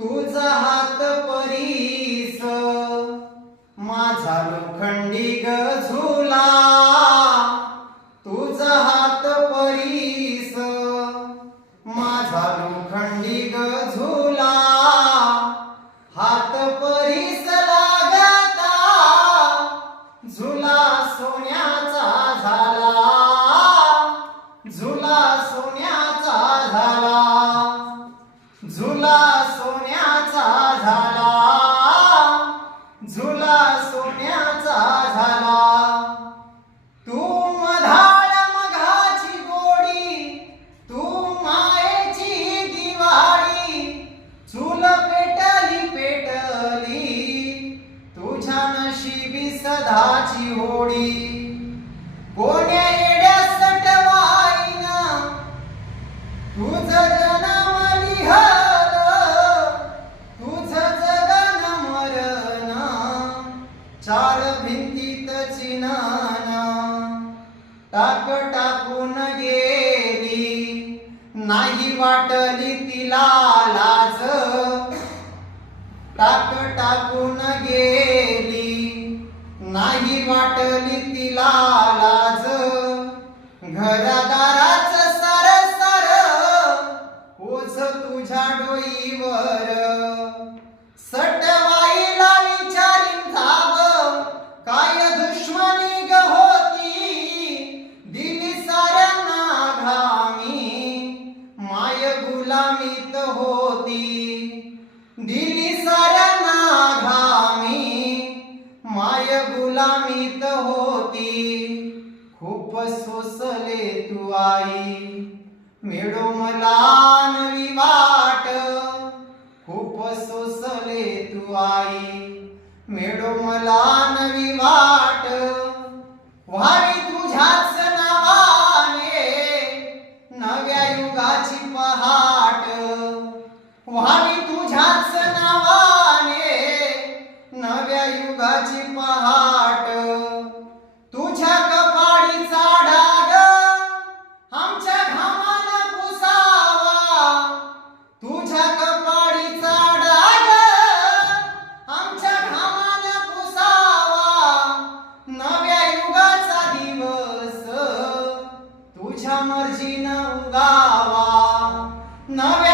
तुझा हात परीस माझा लोखंडी ग झुला, तुझा हात परीस माझा लोखंडी ग झुला, हात परीस लागता झुला सोन्याचा झाला, झुला सोन्याचा झाला, झुला सोन्याचा झाला, झुला सोन्याचा झाला. तू मधाळ मघाची गोडी, तू मायेची दिवाळी, चूल पेटली पेटली तुझ्या नशिबी सदाची होडी. कोण्या येड्या सटवाईन तुझं जन्म लिहल, तुझं जगन मरण चार भिंतीत चिन्हन. टाक टाकून गेली नाही वाटली तिला लाज, टाक टाकून गेली नाही वाटली तिला लाज. घरदाराच सर सर ओझ तुझ्या डोईवर, सटवाईला विचारीन जाब काय दुश्मनी ग होती, दिली साऱ्यांना घामी माय गुलामीत होती, दिली साऱ्यांना घामी माय गुलामीत होती. खूप सोसले तू आई मिळो मला नवी वाट, खूप सोसले तू आई मिळो मला नवी वाट. व्हावी तुझ्याच नावाने नव्या युगाची पहाट, व्हावी तुझ्याच नावाने नव्या युगाची पहाट. तुझ्या कपाळीचा डाग आमच्या घामानं पुसावा, तुझ्या कपाळीचा डाग आमच्या घामानं पुसावा. नव्या युगाचा दिवस तुझ्या मर्जीनं उगावा, नव्या